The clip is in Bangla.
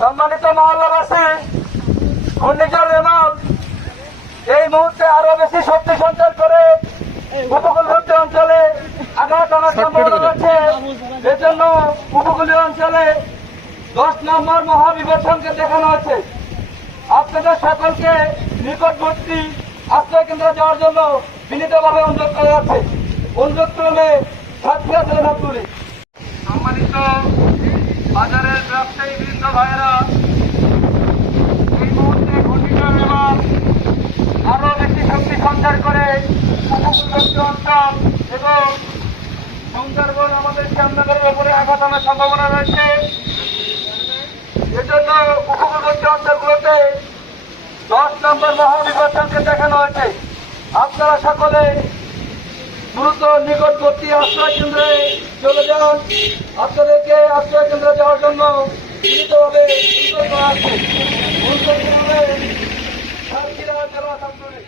সম্মানিত মহল্লাবাসী ঘূর্ণিঝড় রেমাল এই মুহূর্তে আরও বেশি শক্তি সঞ্চার করে উপকূলবর্তী অঞ্চলে আঘাত আনার সম্ভাবনা রয়েছে। এজন্য উপকূলীয় অঞ্চলে দশ নম্বর মহাবিবর্ষণকে দেখানো হচ্ছে আপনাদের সকলকে নিকটবর্তী আশ্রয় কেন্দ্রে যাওয়ার জন্য বিনীতভাবে অনুরোধ করা যাচ্ছে। অনুরোধ করলে সাতক্ষীরা জেলা সম্মানিত বাজারের ব্যবসায়ী বৃন্দ এই মুহূর্তে ঘূর্ণিঝড় এবার আরও বেশি শক্তি সঞ্চার করে উপকূলবর্তী অঞ্চল এবং আমাদের শ্যামনগরের উপরে আঘাত আনার সম্ভাবনা রয়েছে। এজন্য উপকূলবর্তী অঞ্চলগুলোতে দশ নম্বর মহাবিবর্তনকে দেখানো হয়েছে। আপনারা সকলে দ্রুত নিকটবর্তী আশ্রয় কেন্দ্রে চলে যান। আপনাদেরকে আশ্রয় কেন্দ্রে যাওয়ার জন্য বিনীতভাবে অনুরোধ করা আছে অনুরোধ করবে সাতক্ষীরা জেলা ছাত্রলীগ